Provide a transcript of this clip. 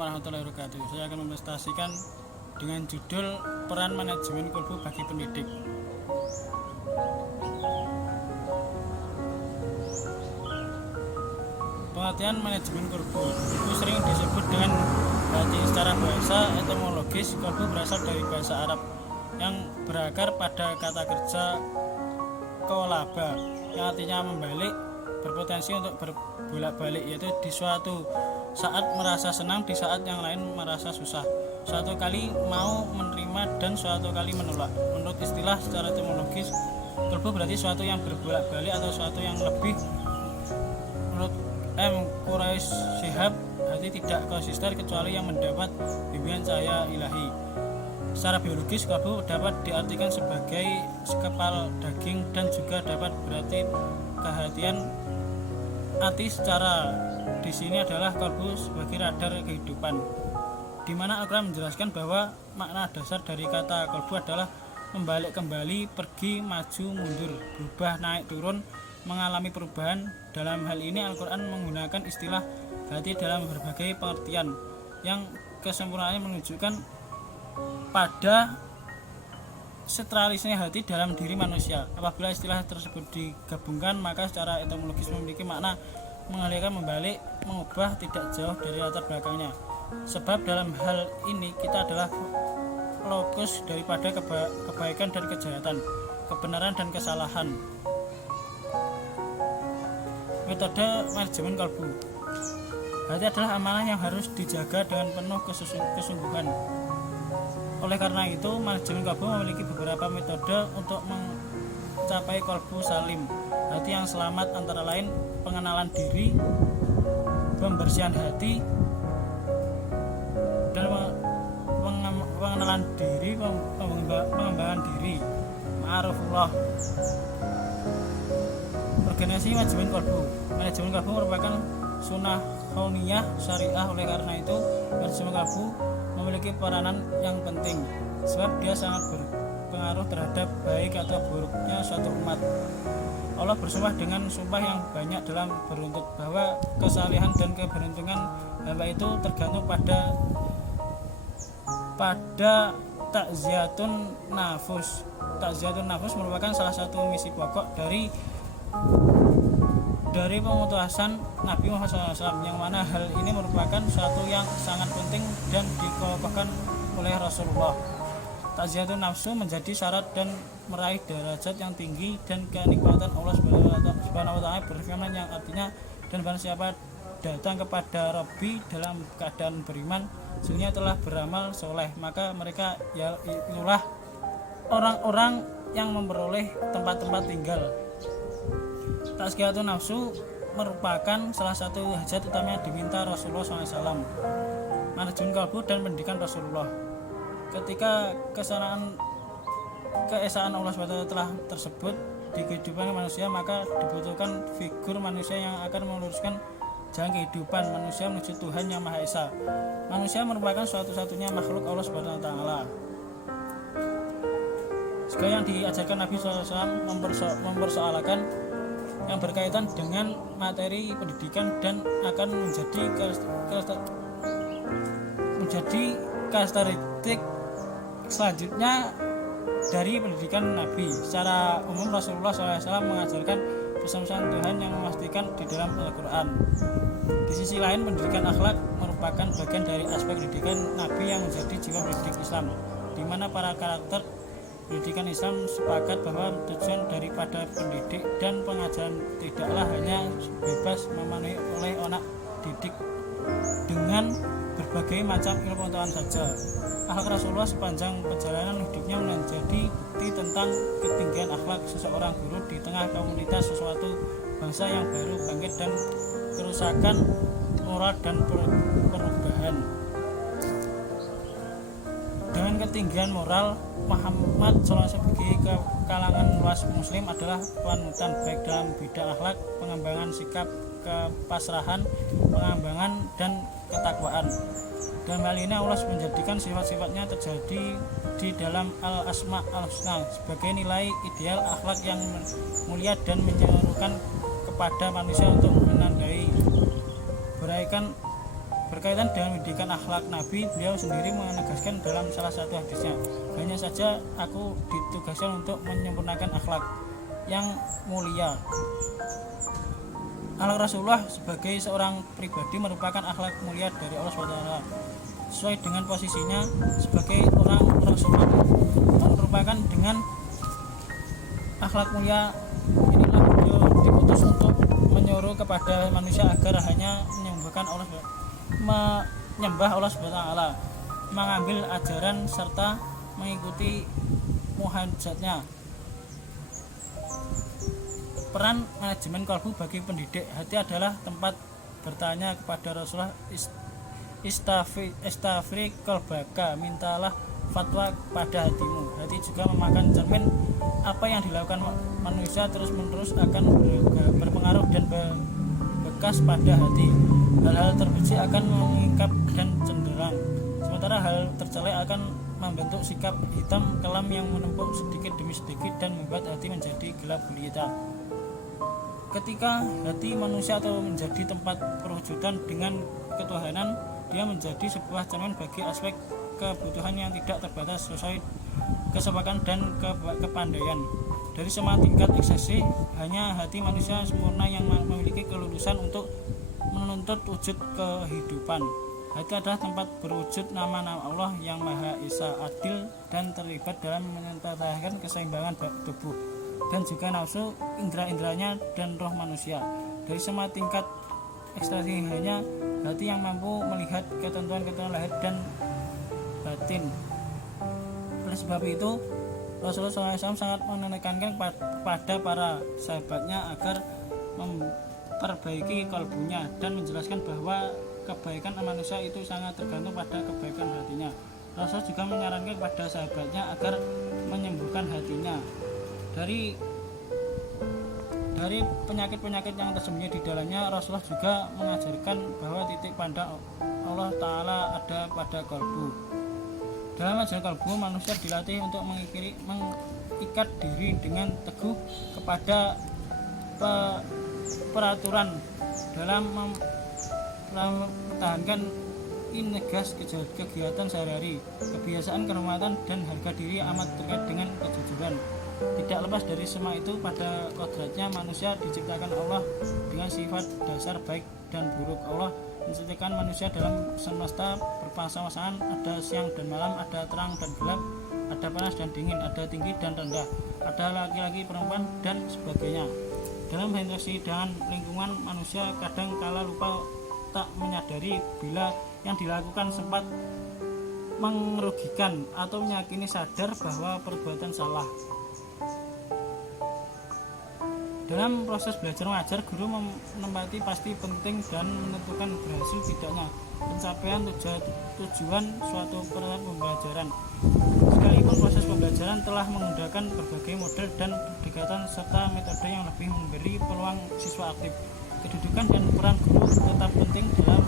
Warahmatullahi wabarakatuh. Saya akan mempresentasikan dengan judul peran manajemen kolbu bagi pendidik. Pengertian manajemen kolbu itu sering disebut dengan berarti secara bahasa etimologis. Kolbu berasal dari bahasa Arab yang berakar pada kata kerja kolaba yang artinya membalik, berpotensi untuk berbolak-balik, yaitu di suatu saat merasa senang, di saat yang lain merasa susah, suatu kali mau menerima dan suatu kali menolak. Menurut istilah secara etimologis, kolbu berarti suatu yang berbolak-balik atau suatu yang lebih. Menurut M. Quraish Shihab, hati tidak konsisten kecuali yang mendapat bimbingan cahaya ilahi. Secara biologis, kolbu dapat diartikan sebagai kepal daging dan juga dapat berarti kehatian hati. Secara di sini adalah kolbu sebagai radar kehidupan, di mana Al-Quran menjelaskan bahwa makna dasar dari kata kolbu adalah membalik kembali, pergi, maju, mundur, berubah, naik, turun, mengalami perubahan. Dalam hal ini Al-Quran menggunakan istilah hati dalam berbagai pengertian yang kesempurnaannya menunjukkan pada sentralisnya hati dalam diri manusia. Apabila istilah tersebut digabungkan, maka secara etimologis memiliki makna mengalihkan, membalik, mengubah, tidak jauh dari latar belakangnya. Sebab dalam hal ini kita adalah lokus daripada kebaikan dan kejahatan, kebenaran dan kesalahan. Metode manajemen kolbu. Hati adalah amanah yang harus dijaga dengan penuh kesungguhan. Oleh karena itu, manajemen kolbu memiliki beberapa metode untuk mencapai kolbu salim, hati yang selamat, antara lain pengenalan diri, pembersihan hati, dan pengenalan diri, pengembangan diri, ma'arifullah. Organisasi manajemen kolbu. Manajemen kolbu merupakan sunnah kauniyah syariah. Oleh karena itu, manajemen kolbu memiliki peranan yang penting, sebab dia sangat berpengaruh terhadap baik atau buruknya suatu umat. Allah bersumpah dengan sumpah yang banyak dalam beruntut bahwa kesalehan dan keberuntungan hamba itu tergantung pada takziyatun nafus. Takziyatun nafus merupakan salah satu misi pokok dari pengutusan Nabi Muhammad SAW, yang mana hal ini merupakan suatu yang sangat penting dan dikokohkan oleh Rasulullah. Takziyatun nafsu menjadi syarat dan meraih derajat yang tinggi dan kenikmatan. Allah Subhanahu wa taala berfirman yang artinya, dan barang siapa datang kepada Rabbi dalam keadaan beriman, sesungguhnya telah beramal soleh, maka mereka itulah orang-orang yang memperoleh tempat-tempat tinggal. Tazkiyatun nafsu merupakan salah satu hajat utama yang diminta Rasulullah SAW. Manajemen kolbu dan pendidikan Rasulullah. Ketika keesaan Allah SWT telah tersebut di kehidupan manusia, maka dibutuhkan figur manusia yang akan meluruskan jalan kehidupan manusia menuju Tuhan yang Maha Esa. Manusia merupakan satu-satunya makhluk Allah SWT. Segala yang diajarkan Nabi SAW mempersoalkan yang berkaitan dengan materi pendidikan dan akan menjadi karakteristik selanjutnya dari pendidikan Nabi. Secara umum Rasulullah SAW mengajarkan pesan-pesan Tuhan yang memastikan di dalam Al-Quran. Di sisi lain, pendidikan akhlak merupakan bagian dari aspek pendidikan Nabi yang menjadi jiwa pendidik Islam, di mana para karakter pendidikan Islam sepakat bahwa tujuan daripada pendidik dan pengajaran tidaklah hanya bebas memenuhi oleh anak didik dengan berbagai macam ilmu pengetahuan saja. Akhlak Rasulullah sepanjang perjalanan hidupnya menjadi bukti tentang ketinggian akhlak seseorang guru di tengah komunitas sesuatu bangsa yang baru bangkit dan kerusakan moral dan perubahan. Dengan ketinggian moral, Muhammad SAW sebagai kalangan luas muslim adalah panutan baik dalam bidang akhlak, pengembangan sikap, kepasrahan, pengembangan dan ketakwaan. Dalam hal ini Allah menjadikan sifat-sifatnya terjadi di dalam al-asma al-husna sebagai nilai ideal akhlak yang mulia dan menyerukan kepada manusia untuk menandai beraikan Berkaitan dengan pendidikan akhlak Nabi, beliau sendiri menegaskan dalam salah satu hadisnya, hanya saja aku ditugaskan untuk menyempurnakan akhlak yang mulia. Akhlak Rasulullah sebagai seorang pribadi merupakan akhlak mulia dari Allah SWT. Sesuai dengan posisinya sebagai orang Rasulullah merupakan dengan akhlak mulia inilah beliau diutus untuk menyuruh kepada manusia agar hanya menyembah Allah SWT, mengambil ajaran serta mengikuti muhajatnya. Peran manajemen kalbu bagi pendidik hati adalah tempat bertanya kepada Rasulullah, istafri kalbaka, mintalah fatwa pada hatimu. Hati juga memakan cermin, apa yang dilakukan manusia terus menerus akan berpengaruh dan berbekas pada hati. Hal-hal terbenci akan mengikat dan cenderung, sementara hal tercela akan membentuk sikap hitam kelam yang menumpuk sedikit demi sedikit dan membuat hati menjadi gelap gulita. Ketika hati manusia atau menjadi tempat perwujudan dengan ketuhanan, dia menjadi sebuah cermin bagi aspek kebutuhan yang tidak terbatas sesuai kesepakan dan kepandaian. Dari semua tingkat ekspresi, hanya hati manusia sempurna yang memiliki kelulusan untuk menuntut wujud kehidupan. Hati adalah tempat berwujud nama-nama Allah yang Maha Esa, adil, dan terlibat dalam mempertahankan keseimbangan tubuh dan juga nafsu, indera-inderanya, dan roh manusia. Dari semua tingkat ekstasi, hanya hati yang mampu melihat ketentuan-ketentuan lahir dan batin. Oleh sebab itu, Rasulullah SAW sangat menekankan kepada para sahabatnya agar memperbaiki kalbunya dan menjelaskan bahwa kebaikan manusia itu sangat tergantung pada kebaikan hatinya. Rasul juga menyarankan kepada sahabatnya agar menyembuhkan hatinya dari penyakit-penyakit yang tersembunyi di dalamnya. Rasulullah juga mengajarkan bahwa titik pandang Allah Ta'ala ada pada kalbu. Dalam ajaran kalbu, manusia dilatih untuk mengikat diri dengan teguh kepada peraturan dalam mempertahankan negas kegiatan sehari-hari. Kebiasaan, kehormatan, dan harga diri amat terkait dengan kejujuran. Tidak lepas dari semua itu, pada kodratnya manusia diciptakan Allah dengan sifat dasar baik dan buruk. Allah menciptakan manusia dalam semesta berpasang-pasangan, ada siang dan malam, ada terang dan gelap, ada panas dan dingin, ada tinggi dan rendah, ada laki-laki, perempuan, dan sebagainya. Dalam berinteraksi dengan lingkungan, manusia kadang kala lupa tak menyadari bila yang dilakukan sempat merugikan atau meyakini sadar bahwa perbuatan salah. Dalam proses belajar mengajar, guru menempati pasti penting dan menentukan berhasil tidaknya pencapaian tujuan suatu pembelajaran. Sekalipun proses pembelajaran telah menggunakan berbagai model dan pendekatan serta metode yang lebih memberi peluang siswa aktif, kedudukan dan peran guru tetap penting dalam